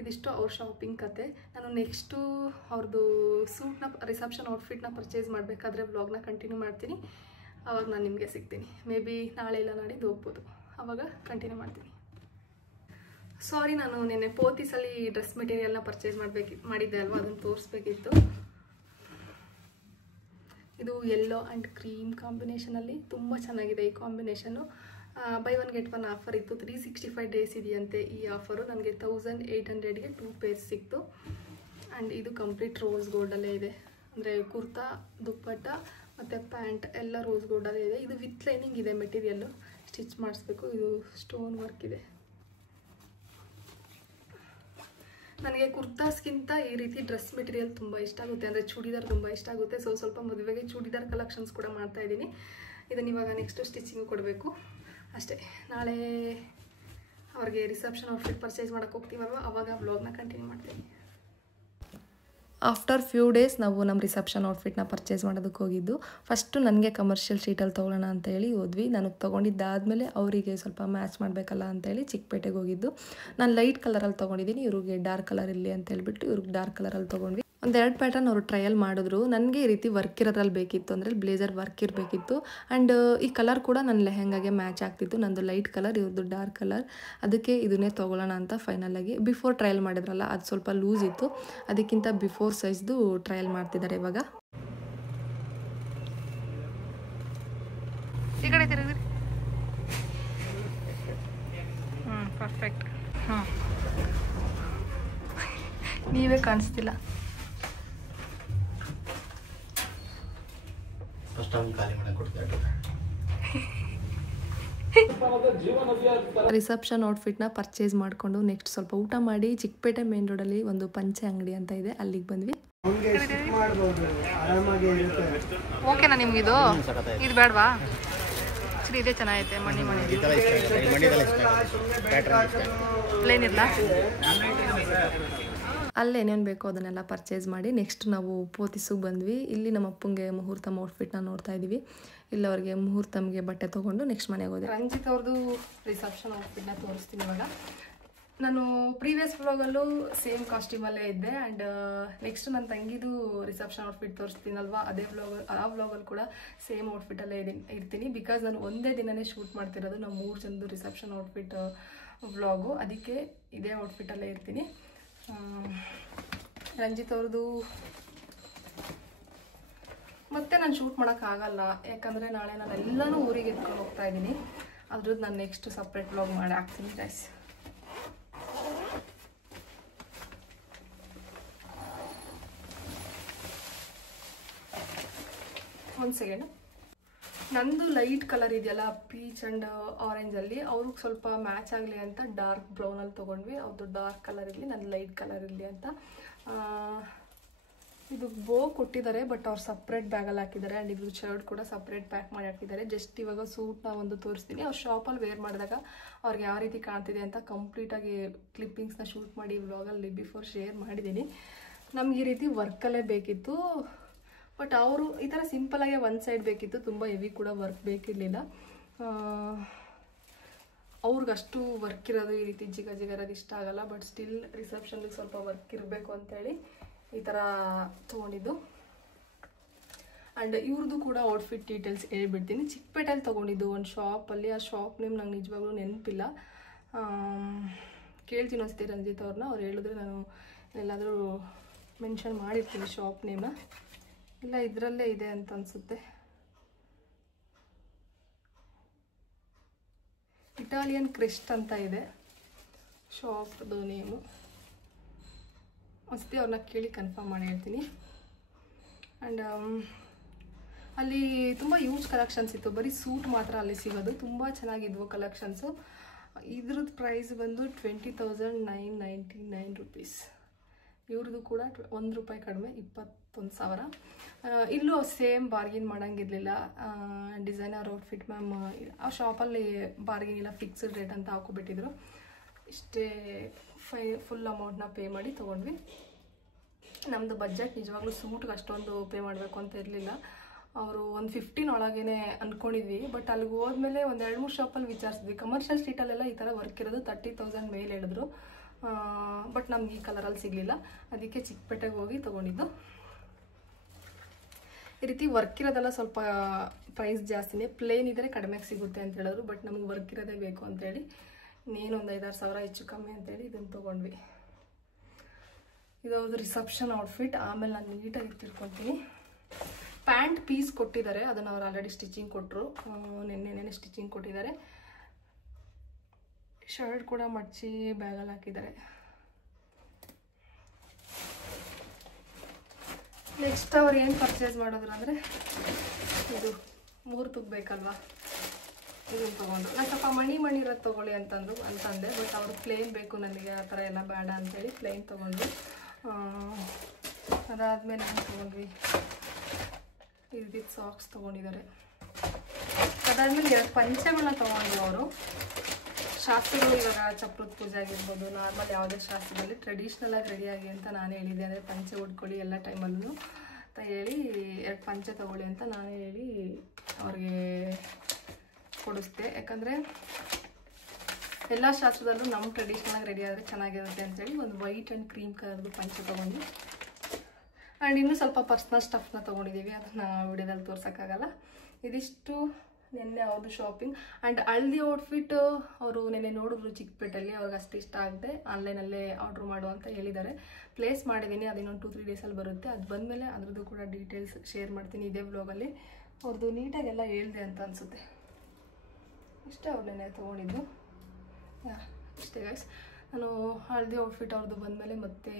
ಇದಿಷ್ಟು ಅವ್ರ ಶಾಪಿಂಗ್ ಕತೆ. ನಾನು ನೆಕ್ಸ್ಟು ಅವ್ರದ್ದು ಸೂಟ್ನ ರಿಸೆಪ್ಷನ್ ಔಟ್ಫಿಟ್ನ ಪರ್ಚೇಸ್ ಮಾಡಬೇಕಾದ್ರೆ ವ್ಲಾಗ್ನ ಕಂಟಿನ್ಯೂ ಮಾಡ್ತೀನಿ. ಆವಾಗ ನಾನು ನಿಮಗೆ ಸಿಗ್ತೀನಿ. ಮೇ ಬಿ ನಾಳೆ ಇಲ್ಲ ನಾಡಿದ್ದು ಹೋಗ್ಬೋದು, ಆವಾಗ ಕಂಟಿನ್ಯೂ ಮಾಡ್ತೀನಿ. ಸಾರಿ, ನಾನು ನೆನ್ನೆ ಪೋತಿಸಲ್ಲಿ ಡ್ರೆಸ್ ಮೆಟೀರಿಯಲ್ನ ಪರ್ಚೇಸ್ ಮಾಡಿದ್ದೆ ಅಲ್ವಾ, ಅದನ್ನು ತೋರಿಸ್ಬೇಕಿತ್ತು. ಇದು ಯೆಲ್ಲೋ ಆ್ಯಂಡ್ ಕ್ರೀಮ್ ಕಾಂಬಿನೇಷನಲ್ಲಿ ತುಂಬ ಚೆನ್ನಾಗಿದೆ ಈ ಕಾಂಬಿನೇಷನ್ನು. ಬೈ 1 get 1 ಆಫರ್ ಇತ್ತು. 365 ಡೇಸ್ ಇದೆಯಂತೆ ಈ ಆಫರು. ನನಗೆ 1800ಗೆ 2 ಪೇರ್ಸ್ ಸಿಕ್ತು. ಆ್ಯಂಡ್ ಇದು ಕಂಪ್ಲೀಟ್ ರೋಸ್ ಗೋಲ್ಡಲ್ಲೇ ಇದೆ. ಅಂದರೆ ಕುರ್ತಾ, ದುಪ್ಪಟ್ಟ ಮತ್ತು ಪ್ಯಾಂಟ್ ಎಲ್ಲ ರೋಸ್ ಗೋಲ್ಡಲ್ಲೇ ಇದೆ. ಇದು ವಿತ್ ಲೈನಿಂಗ್ ಇದೆ ಮೆಟೀರಿಯಲ್ಲು, ಸ್ಟಿಚ್ ಮಾಡಿಸ್ಬೇಕು. ಇದು ಸ್ಟೋನ್ ವರ್ಕ್ ಇದೆ. ನನಗೆ ಕುರ್ತಾಸ್ಗಿಂತ ಈ ರೀತಿ ಡ್ರೆಸ್ ಮೆಟೀರಿಯಲ್ ತುಂಬ ಇಷ್ಟ ಆಗುತ್ತೆ. ಅಂದರೆ ಚೂಡಿದಾರ್ ತುಂಬ ಇಷ್ಟ ಆಗುತ್ತೆ. ಸೊ ಸ್ವಲ್ಪ ಮದುವೆಗೆ ಚೂಡಿದಾರ್ ಕಲೆಕ್ಷನ್ಸ್ ಕೂಡ ಮಾಡ್ತಾಯಿದ್ದೀನಿ. ಇದನ್ನು ಇವಾಗ ನೆಕ್ಸ್ಟು ಸ್ಟಿಚಿಂಗು ಕೊಡಬೇಕು ಅಷ್ಟೇ. ನಾಳೆ ಅವ್ರಿಗೆ ರಿಸೆಪ್ಷನ್ ಔಟ್ಫಿಟ್ ಪರ್ಚೇಸ್ ಮಾಡೋಕ್ಕೆ ಹೋಗ್ತೀವಲ್ವ, ಆವಾಗ ವ್ಲಾಗ್ನ ಕಂಟಿನ್ಯೂ ಮಾಡ್ತೀನಿ. ಆಫ್ಟರ್ ಫ್ಯೂ ಡೇಸ್ ನಾವು ನಮ್ಮ ರಿಸೆಪ್ಷನ್ ಔಟ್ಫಿಟ್ನ ಪರ್ಚೇಸ್ ಮಾಡೋದಕ್ಕೆ ಹೋಗಿದ್ದು. ಫಸ್ಟು ನನಗೆ ಕಮರ್ಷಿಯಲ್ ಸ್ಟ್ರೀಟಲ್ಲಿ ತೊಗೊಳ್ಳೋಣ ಅಂತೇಳಿ ಹೋದ್ವಿ. ನನಗೆ ತೊಗೊಂಡಿದ್ದಾದಮೇಲೆ ಅವರಿಗೆ ಸ್ವಲ್ಪ ಮ್ಯಾಚ್ ಮಾಡಬೇಕಲ್ಲ ಅಂತೇಳಿ ಚಿಕ್ಕಪೇಟೆಗೆ ಹೋಗಿದ್ದು. ನಾನು ಲೈಟ್ ಕಲರಲ್ಲಿ ತೊಗೊಂಡಿದ್ದೀನಿ, ಇವ್ರಿಗೆ ಡಾರ್ಕ್ ಕಲರ್ ಇರಲಿ ಅಂತ ಹೇಳ್ಬಿಟ್ಟು ಇವ್ರಿಗೆ ಡಾರ್ಕ್ ಕಲರಲ್ಲಿ ತೊಗೊಂಡ್ವಿ. 1-2 ಪ್ಯಾಟರ್ನ್ ಅವರು ಟ್ರಯಲ್ ಮಾಡಿದ್ರು. ನನಗೆ ಈ ರೀತಿ ವರ್ಕ್ ಇರೋದ್ರಲ್ಲಿ ಬೇಕಿತ್ತು, ಅಂದರೆ ಬ್ಲೇಸರ್ ವರ್ಕ್ ಇರಬೇಕಿತ್ತು. ಆ್ಯಂಡ್ ಈ ಕಲರ್ ಕೂಡ ನನ್ನ ಲೆಹೆಂಗಾಗೆ ಮ್ಯಾಚ್ ಆಗ್ತಿತ್ತು. ನಂದು ಲೈಟ್ ಕಲರ್, ಇವ್ರದ್ದು ಡಾರ್ಕ್ ಕಲರ್. ಅದಕ್ಕೆ ಇದನ್ನೇ ತೊಗೊಳ್ಳೋಣ ಅಂತ ಫೈನಲಾಗಿ. ಬಿಫೋರ್ ಟ್ರಯಲ್ ಮಾಡಿದ್ರಲ್ಲ, ಅದು ಸ್ವಲ್ಪ ಲೂಸ್ ಇತ್ತು, ಅದಕ್ಕಿಂತ ಬಿಫೋರ್ ಸೈಜ್ದು ಟ್ರಯಲ್ ಮಾಡ್ತಿದ್ದಾರೆ ಇವಾಗ. ಈ ಕಡೆ ತಿರುಗಿರಿ. ಪರ್ಫೆಕ್ಟ್. ನೀವೇ ಕಾಣಿಸ್ತಿಲ್ಲ. ರಿಸೆಪ್ಷನ್ ಔಟ್ಫಿಟ್ನ ಪರ್ಚೇಸ್ ಮಾಡಿಕೊಂಡು ನೆಕ್ಸ್ಟ್ ಸ್ವಲ್ಪ ಊಟ ಮಾಡಿ ಚಿಕ್ಕಪೇಟೆ ಮೇನ್ ರೋಡಲ್ಲಿ ಒಂದು ಪಂಚೆ ಅಂಗಡಿ ಅಂತ ಇದೆ, ಅಲ್ಲಿಗೆ ಬಂದ್ವಿ. ಓಕೆನಾ ನಿಮ್ಗಿದು? ಇದು ಬೇಡವಾ? ಸರಿ, ಇದೇ ಚೆನ್ನಾಗೈತೆ. ಮಣಿ ಪ್ಲೇನ್ ಇಲ್ಲ. ಅಲ್ಲೇ ಏನೇನು ಬೇಕೋ ಅದನ್ನೆಲ್ಲ ಪರ್ಚೇಸ್ ಮಾಡಿ ನೆಕ್ಸ್ಟ್ ನಾವು ಪೋತಿಸಿಗೆ ಬಂದ್ವಿ. ಇಲ್ಲಿ ನಮ್ಮ ಅಪ್ಪಂಗೆ ಮುಹೂರ್ತಮ್ ಔಟ್ಫಿಟ್ನ ನೋಡ್ತಾ ಇದ್ದೀವಿ. ಇಲ್ಲಿ ಅವ್ರಿಗೆ ಮುಹೂರ್ತಮ್ಗೆ ಬಟ್ಟೆ ತೊಗೊಂಡು ನೆಕ್ಸ್ಟ್ ಮನೆಗೆ ಹೋದೆ. ರಂಜಿತ್ ಅವ್ರದ್ದು ರಿಸೆಪ್ಷನ್ ಔಟ್ಫಿಟ್ನ ತೋರಿಸ್ತೀನಿ ಇವಾಗ. ನಾನು ಪ್ರೀವಿಯಸ್ ವ್ಲಾಗಲ್ಲೂ ಸೇಮ್ ಕಾಸ್ಟ್ಯೂಮಲ್ಲೇ ಇದ್ದೆ. ಆ್ಯಂಡ್ ನೆಕ್ಸ್ಟ್ ನನ್ನ ತಂಗಿದು ರಿಸೆಪ್ಷನ್ ಔಟ್ಫಿಟ್ ತೋರಿಸ್ತೀನಲ್ವಾ, ಅದೇ ವ್ಲಾಗಲ್ಲಿ ಕೂಡ ಸೇಮ್ ಔಟ್ಫಿಟ್ಟಲ್ಲೇ ಇರ್ತೀನಿ. ಬಿಕಾಸ್ ನಾನು ಒಂದೇ ದಿನವೇ ಶೂಟ್ ಮಾಡ್ತಿರೋದು ನಾವು 3 ಜನದ್ದು ರಿಸೆಪ್ಷನ್ ಔಟ್ಫಿಟ್ ವ್ಲಾಗು, ಅದಕ್ಕೆ ಇದೇ ಔಟ್ಫಿಟ್ಟಲ್ಲೇ ಇರ್ತೀನಿ. ರಂಜಿತ್ ಅವ್ರದ್ದು ಮತ್ತೆ ನಾನು ಶೂಟ್ ಮಾಡೋಕ್ಕಾಗಲ್ಲ, ಯಾಕಂದರೆ ನಾಳೆ ನಾನು ಎಲ್ಲನೂ ಊರಿಗೆ ಎತ್ಕೊಂಡು ಹೋಗ್ತಾ ಇದ್ದೀನಿ. ಅದ್ರದ್ದು ನಾನು ನೆಕ್ಸ್ಟ್ ಸಪ್ರೇಟ್ ವ್ಲಾಗ್ ಮಾಡಿ ಹಾಕ್ತೀನಿ ಗೈಸ್. ಒಂದು ಸೆಕೆಂಡ್. ನಂದು ಲೈಟ್ ಕಲರ್ ಇದೆಯಲ್ಲ ಪೀಚ್ ಆ್ಯಂಡ್ ಆರೆಂಜಲ್ಲಿ, ಅವ್ರಿಗೆ ಸ್ವಲ್ಪ ಮ್ಯಾಚ್ ಆಗಲಿ ಅಂತ ಡಾರ್ಕ್ ಬ್ರೌನಲ್ಲಿ ತೊಗೊಂಡ್ವಿ. ಅವ್ರದ್ದು ಡಾರ್ಕ್ ಕಲರ್ ಇರಲಿ, ನನ್ನ ಲೈಟ್ ಕಲರ್ ಇರಲಿ ಅಂತ. ಇದು ಬೋ ಕೊಟ್ಟಿದ್ದಾರೆ, ಬಟ್ ಅವ್ರು ಸಪ್ರೇಟ್ ಬ್ಯಾಗಲ್ಲಿ ಹಾಕಿದ್ದಾರೆ. ಆ್ಯಂಡ್ ಇದ್ರ ಶರ್ಟ್ ಕೂಡ ಸಪ್ರೇಟ್ ಪ್ಯಾಕ್ ಮಾಡಿ ಹಾಕಿದ್ದಾರೆ. ಜಸ್ಟ್ ಇವಾಗ ಸೂಟ್ನ ಒಂದು ತೋರಿಸ್ತೀನಿ. ಅವ್ರು ಶಾಪಲ್ಲಿ ವೇರ್ ಮಾಡಿದಾಗ ಅವ್ರಿಗೆ ಯಾವ ರೀತಿ ಕಾಣ್ತಿದೆ ಅಂತ ಕಂಪ್ಲೀಟಾಗಿ ಕ್ಲಿಪ್ಪಿಂಗ್ಸ್ನ ಶೂಟ್ ಮಾಡಿ ವ್ಲಾಗಲ್ಲಿ ಬಿಫೋರ್ ಶೇರ್ ಮಾಡಿದ್ದೀನಿ. ನಮ್ಗೆ ಈ ರೀತಿ ವರ್ಕಲ್ಲೇ ಬೇಕಿತ್ತು, ಬಟ್ ಅವರು ಈ ಥರ ಸಿಂಪಲಾಗಿ ಒಂದು ಸೈಡ್ ಬೇಕಿತ್ತು, ತುಂಬ ಹೆವಿ ಕೂಡ ವರ್ಕ್ ಬೇಕಿರಲಿಲ್ಲ. ಅವ್ರಿಗಷ್ಟು ವರ್ಕ್ ಇರೋದು ಈ ರೀತಿ ಜಿಗಜಿಗರೋದು ಇಷ್ಟ ಆಗಲ್ಲ. ಬಟ್ ಸ್ಟಿಲ್ ರಿಸೆಪ್ಷನ್ಗೆ ಸ್ವಲ್ಪ ವರ್ಕ್ ಇರಬೇಕು ಅಂತೇಳಿ ಈ ಥರ ತೊಗೊಂಡಿದ್ದು. ಆ್ಯಂಡ್ ಇವ್ರದ್ದು ಕೂಡ ಔಟ್ಫಿಟ್ ಡೀಟೇಲ್ಸ್ ಹೇಳ್ಬಿಡ್ತೀನಿ. ಚಿಕ್ಕಪೇಟೆಯಲ್ಲಿ ತೊಗೊಂಡಿದ್ದು ಒಂದು ಶಾಪಲ್ಲಿ. ಆ ಶಾಪ್ ನೇಮ್ ನಂಗೆ ನಿಜವಾಗ್ಲೂ ನೆನಪಿಲ್ಲ. ಕೇಳ್ತೀನಿ ಅನಿಸ್ತೀವಿ ರಂಜಿತ್ ಅವ್ರನ್ನ, ಅವ್ರು ಹೇಳಿದ್ರೆ ನಾನು ಎಲ್ಲಾದರೂ ಮೆನ್ಷನ್ ಮಾಡಿರ್ತೀನಿ ಶಾಪ್ ನೇಮ್ನ. ಇಲ್ಲ ಇದರಲ್ಲೇ ಇದೆ ಅಂತ ಅನಿಸುತ್ತೆ. ಇಟಾಲಿಯನ್ ಕ್ರೆಸ್ಟ್ ಅಂತ ಇದೆ ಶಾಪ್ದು ನೇಮು. ಅಷ್ಟೇ, ಅವ್ರನ್ನ ಕೇಳಿ ಕನ್ಫರ್ಮ್ ಮಾಡಿ ಹೇಳ್ತೀನಿ. ಆ್ಯಂಡ್ ಅಲ್ಲಿ ತುಂಬ ಯೂಸ್ ಕಲೆಕ್ಷನ್ಸ್ ಇತ್ತು. ಬರೀ ಸೂಟ್ ಮಾತ್ರ ಅಲ್ಲಿ ಸಿಗೋದು, ತುಂಬ ಚೆನ್ನಾಗಿದ್ವು ಕಲೆಕ್ಷನ್ಸು. ಇದ್ರದ್ದು ಪ್ರೈಸ್ ಬಂದು 20,999 rupees. ಇವ್ರದ್ದು ಕೂಡ 1 ರೂಪಾಯಿ ಕಡಿಮೆ, 21,000. ಇಲ್ಲೂ ಸೇಮ್ ಬಾರ್ಗಿನ್ ಮಾಡೋಂಗಿರಲಿಲ್ಲ. ಡಿಸೈನರ್ ಔಟ್ಫಿಟ್ ಮ್ಯಾಮ್ ಆ ಶಾಪಲ್ಲಿ ಬಾರ್ಗಿನ್ ಇಲ್ಲ, ಫಿಕ್ಸ್ಡ್ ರೇಟ್ ಅಂತ ಹಾಕೊಬಿಟ್ಟಿದ್ರು. ಇಷ್ಟೇ ಫುಲ್ ಅಮೌಂಟ್ನ ಪೇ ಮಾಡಿ ತೊಗೊಂಡ್ವಿ. ನಮ್ಮದು ಬಜೆಟ್ ನಿಜವಾಗ್ಲೂ ಸೂಟ್ಗೆ ಅಷ್ಟೊಂದು ಪೇ ಮಾಡಬೇಕು ಅಂತ ಇರಲಿಲ್ಲ. ಅವರು ಒಂದು 15 ಒಳಗೇ ಅಂದ್ಕೊಂಡಿದ್ವಿ. ಬಟ್ ಅಲ್ಲಿಗೆ ಹೋದ್ಮೇಲೆ ಒಂದು 2-3 ಶಾಪಲ್ಲಿ ವಿಚಾರಿಸಿದ್ವಿ. ಕಮರ್ಷಿಯಲ್ ಸ್ಟ್ರೀಟಲ್ಲೆಲ್ಲ ಈ ಥರ ವರ್ಕ್ ಇರೋದು 30,000 ಮೇಲೆ ಹೇಳಿದ್ರು. ಬಟ್ ನಮ್ಗೆ ಈ ಕಲರಲ್ಲಿ ಸಿಗಲಿಲ್ಲ, ಅದಕ್ಕೆ ಚಿಕ್ಕಪೇಟೆಗೆ ಹೋಗಿ ತೊಗೊಂಡಿದ್ದು. ಈ ರೀತಿ ವರ್ಕ್ ಇರೋದೆಲ್ಲ ಸ್ವಲ್ಪ ಪ್ರೈಸ್ ಜಾಸ್ತಿನೇ, ಪ್ಲೇನ್ ಇದ್ದರೆ ಕಡಿಮೆಗೆ ಸಿಗುತ್ತೆ ಅಂತ ಹೇಳಿದ್ರು. ಬಟ್ ನಮ್ಗೆ ವರ್ಕ್ ಇರೋದೇ ಬೇಕು ಅಂತೇಳಿ ಇನ್ನೇನು ಒಂದು 5-6 ಸಾವಿರ ಹೆಚ್ಚು ಕಮ್ಮಿ ಅಂತೇಳಿ ಇದನ್ನು ತೊಗೊಂಡ್ವಿ. ಇದೊಂದು ರಿಸೆಪ್ಷನ್ ಔಟ್ಫಿಟ್. ಆಮೇಲೆ ನಾನು ನೀಟಾಗಿ ತಿಳ್ಕೊತೀನಿ. ಪ್ಯಾಂಟ್ ಪೀಸ್ ಕೊಟ್ಟಿದ್ದಾರೆ, ಅದನ್ನು ಅವ್ರು ಆಲ್ರೆಡಿ ಸ್ಟಿಚಿಂಗ್ ಕೊಟ್ಟರು, ನೆನ್ನೆ ಸ್ಟಿಚಿಂಗ್ ಕೊಟ್ಟಿದ್ದಾರೆ. ಶರ್ಟ್ ಕೂಡ ಮಡಚಿ ಬ್ಯಾಗಲ್ಲಿ ಹಾಕಿದ್ದಾರೆ. ನೆಕ್ಸ್ಟ್ ಅವ್ರು ಏನು ಪರ್ಚೇಸ್ ಮಾಡಿದ್ರು ಅಂದರೆ, ಇದು ಮುಹೂರ್ತಕ್ಕೆ ಬೇಕಲ್ವಾ, ಇದನ್ನು ತೊಗೊಂಡು. ನಾನು ಸ್ವಲ್ಪ ಮಣಿ ಇರೋದು ತೊಗೊಳ್ಳಿ ಅಂತಂದೆ. ಬಟ್ ಅವರು ಪ್ಲೇನ್ ಬೇಕು ನನಗೆ, ಆ ಥರ ಎಲ್ಲ ಬೇಡ ಅಂತೇಳಿ ಪ್ಲೇನ್ ತೊಗೊಂಡ್ವಿ. ಅದಾದಮೇಲೆ ನಾನು ತೊಗೊಂಡ್ವಿ ಇದ್ದಿದ್ದು ಸಾಕ್ಸ್ ತೊಗೊಂಡಿದ್ದಾರೆ. ಅದಾದಮೇಲೆ 2 ಪಂಚೆಗಳನ್ನ ತೊಗೊಂಡ್ವಿ ಅವರು. ಶಾಸ್ತ್ರಗಳು ಇವಾಗ ಚಪ್ರದ ಪೂಜೆ ಆಗಿರ್ಬೋದು, ನಾರ್ಮಲ್ ಯಾವುದೇ ಶಾಸ್ತ್ರದಲ್ಲಿ ಟ್ರೆಡಿಷ್ನಲಾಗಿ ರೆಡಿಯಾಗಿ ಅಂತ ನಾನು ಹೇಳಿದ್ದೆ. ಅಂದರೆ ಪಂಚೆ ಉಟ್ಕೊಳ್ಳಿ ಎಲ್ಲ ಟೈಮಲ್ಲೂ ಅಂತ ಹೇಳಿ 2 ಪಂಚೆ ತೊಗೊಳ್ಳಿ ಅಂತ ನಾನು ಹೇಳಿ ಅವ್ರಿಗೆ ಕೊಡಿಸ್ದೆ. ಯಾಕಂದರೆ ಎಲ್ಲ ಶಾಸ್ತ್ರದಲ್ಲೂ ನಮ್ಮ ಟ್ರೆಡಿಷ್ನಲಾಗಿ ರೆಡಿ ಆದರೆ ಚೆನ್ನಾಗಿರುತ್ತೆ ಅಂತೇಳಿ ಒಂದು ವೈಟ್ ಆ್ಯಂಡ್ ಕ್ರೀಮ್ ಕಲರ್ದು ಪಂಚೆ ತೊಗೊಂಡು. ಆ್ಯಂಡ್ ಇನ್ನೂ ಸ್ವಲ್ಪ ಪರ್ಸ್ನಲ್ ಸ್ಟಫ್ನ ತೊಗೊಂಡಿದ್ದೀವಿ, ಅದನ್ನು ವಿಡಿಯೋದಲ್ಲಿ ತೋರ್ಸೋಕ್ಕಾಗಲ್ಲ. ಇದಿಷ್ಟು ನೆನ್ನೆ ಅವ್ರದ್ದು ಶಾಪಿಂಗ್. ಆ್ಯಂಡ್ ಹಳದಿ ಔಟ್ಫಿಟ್ ಅವರು ನೆನ್ನೆ ನೋಡಿದ್ರು ಚಿಕ್ಕಪೇಟೆಯಲ್ಲಿ, ಅವ್ರಿಗೆ ಅಷ್ಟು ಇಷ್ಟ ಆಗದೆ ಆನ್ಲೈನಲ್ಲೇ ಆರ್ಡ್ರ್ ಮಾಡು ಅಂತ ಹೇಳಿದ್ದಾರೆ. ಪ್ಲೇಸ್ ಮಾಡಿದ್ದೀನಿ, ಅದು ಇನ್ನೊಂದು 2-3 ಡೇಸಲ್ಲಿ ಬರುತ್ತೆ. ಅದು ಬಂದಮೇಲೆ ಅದ್ರದ್ದು ಕೂಡ ಡೀಟೇಲ್ಸ್ ಶೇರ್ ಮಾಡ್ತೀನಿ ಇದೇ ವ್ಲಾಗಲ್ಲಿ. ಅವ್ರದ್ದು ನೀಟಾಗೆಲ್ಲ ಹೇಳಿದೆ ಅಂತ ಅನಿಸುತ್ತೆ. ಇಷ್ಟೇ ಅವ್ರು ನೆನ್ನೆ ತೊಗೊಂಡಿದ್ದು. ಇಷ್ಟೇ ಗೈಸ್. ನಾನು ಹಳದಿ ಔಟ್ಫಿಟ್ ಅವ್ರದ್ದು ಬಂದಮೇಲೆ ಮತ್ತೆ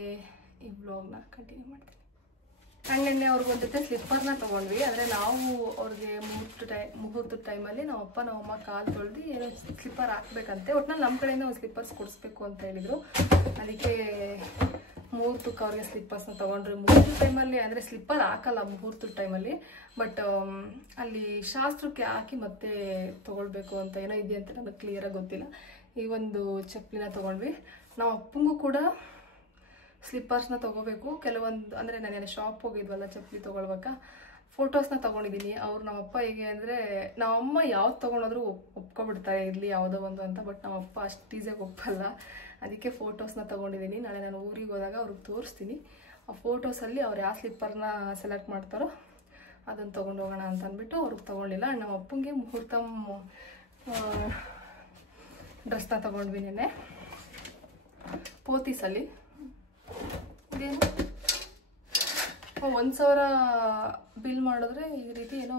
ಈ ವ್ಲಾಗ್ನ ಕಂಟಿನ್ಯೂ ಮಾಡ್ತೀನಿ. ಆ್ಯಂಡ್ ನೆನ್ನೆ ಅವ್ರಿಗೆ ಒಂದು ಜೊತೆ ಸ್ಲಿಪ್ಪರ್ನ ತೊಗೊಂಡ್ವಿ. ಅಂದರೆ ನಾವು ಅವ್ರಿಗೆ ಮುಹೂರ್ತದ ಟೈಮಲ್ಲಿ ನಮ್ಮಮ್ಮ ಕಾಲು ತೊಳೆದು ಏನೋ ಸ್ಲಿಪ್ಪರ್ ಹಾಕ್ಬೇಕಂತೆ. ಒಟ್ಟಿನಲ್ಲಿ ನಮ್ಮ ಕಡೆಯಿಂದ ಒಂದು ಸ್ಲಿಪ್ಪರ್ಸ್ ಕೊಡಿಸ್ಬೇಕು ಅಂತ ಹೇಳಿದರು. ಅದಕ್ಕೆ ಮುಹೂರ್ತಕ್ಕೆ ಅವ್ರಿಗೆ ಸ್ಲಿಪ್ಪರ್ಸ್ನ ತೊಗೊಂಡ್ರಿ. ಮುಹೂರ್ತದ ಟೈಮಲ್ಲಿ ಅಂದರೆ ಸ್ಲಿಪ್ಪರ್ ಹಾಕಲ್ಲ ಮುಹೂರ್ತದ ಟೈಮಲ್ಲಿ, ಬಟ್ ಅಲ್ಲಿ ಶಾಸ್ತ್ರಕ್ಕೆ ಹಾಕಿ ಮತ್ತೆ ತೊಗೊಳ್ಬೇಕು ಅಂತ ಏನೋ ಇದೆ ಅಂತ ನನಗೆ ಕ್ಲಿಯರಾಗಿ ಗೊತ್ತಿಲ್ಲ. ಈ ಒಂದು ಚಪ್ಪಲಿನ ತೊಗೊಂಡ್ವಿ. ನಾವು ಅಪ್ಪಂಗೂ ಕೂಡ ಸ್ಲಿಪ್ಪರ್ಸ್ನ ತೊಗೋಬೇಕು. ಕೆಲವೊಂದು ಅಂದರೆ ನಾನೆಲ್ಲ ಶಾಪ್ ಹೋಗಿದ್ವಲ್ಲ ಚಪ್ಪಲಿ ತೊಗೊಳ್ಬೇಕಾ, ಫೋಟೋಸ್ನ ತೊಗೊಂಡಿದ್ದೀನಿ. ಅವ್ರು ನಮ್ಮಪ್ಪ ಹೇಗೆ ಅಂದರೆ, ನಮ್ಮಮ್ಮ ಯಾವ್ದು ತೊಗೊಂಡೋದ್ರೂ ಒಪ್ಕೊಬಿಡ್ತಾರೆ ಇರಲಿ ಯಾವುದೋ ಒಂದು ಅಂತ. ಬಟ್ ನಮ್ಮಪ್ಪ ಅಷ್ಟು ಈಸಿಯಾಗಿ ಒಪ್ಪಲ್ಲ. ಅದಕ್ಕೆ ಫೋಟೋಸ್ನ ತೊಗೊಂಡಿದ್ದೀನಿ. ನಾಳೆ ನಾನು ಊರಿಗೆ ಹೋದಾಗ ಅವ್ರಿಗೆ ತೋರಿಸ್ತೀನಿ. ಆ ಫೋಟೋಸಲ್ಲಿ ಅವ್ರು ಯಾವ ಸ್ಲಿಪ್ಪರ್ನ ಸೆಲೆಕ್ಟ್ ಮಾಡ್ತಾರೋ ಅದನ್ನು ತೊಗೊಂಡು ಹೋಗೋಣ ಅಂತ ಅಂದ್ಬಿಟ್ಟು ಅವ್ರಿಗೆ ತೊಗೊಳ್ಳಿಲ್ಲ. ನಮ್ಮ ಅಪ್ಪಂಗೆ ಮುಹೂರ್ತ ಡ್ರೆಸ್ನ ತೊಗೊಂಡ್ವಿ ನೆನ್ನೆ ಪೋತೀಸಲ್ಲಿ. ಇದೇನು 1,000 ಬಿಲ್ ಮಾಡಿದ್ರೆ ಈ ರೀತಿ ಏನೋ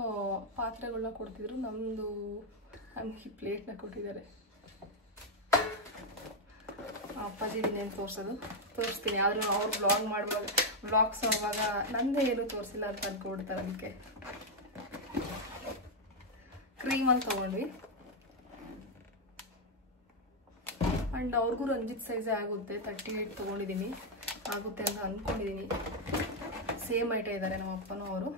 ಪಾತ್ರೆಗಳನ್ನ ಕೊಡ್ತಿದ್ರು. ನಮ್ಮದು ನಮಗೆ ಪ್ಲೇಟ್ನ ಕೊಟ್ಟಿದ್ದಾರೆ. ಅಪ್ಪಾಜಿ ಇನ್ನೇನು ತೋರಿಸ್ತೀನಿ. ಆದರೂ ಅವ್ರು ವ್ಲಾಗ್ಸ್ ಮಾಡುವಾಗ ನಂದೇ ಏನೂ ತೋರಿಸಿಲ್ಲ ಅಂತ ಅಂದ್ಕೊಬಿಡ್ತಾರೆ. ಅದಕ್ಕೆ ಕ್ರೀಮಲ್ಲಿ ತೊಗೊಂಡ್ವಿ. ಆ್ಯಂಡ್ ಅವ್ರಿಗೂ ರಂಜಿತ್ ಸೈಜೇ ಆಗುತ್ತೆ. 38 ತೊಗೊಂಡಿದ್ದೀನಿ, ಆಗುತ್ತೆ ಅಂತ ಅಂದ್ಕೊಂಡಿದ್ದೀನಿ. ಸೇಮ್ ಐಟೇ ಇದ್ದಾರೆ ನಮ್ಮ ಅಪ್ಪನೂ ಅವರು,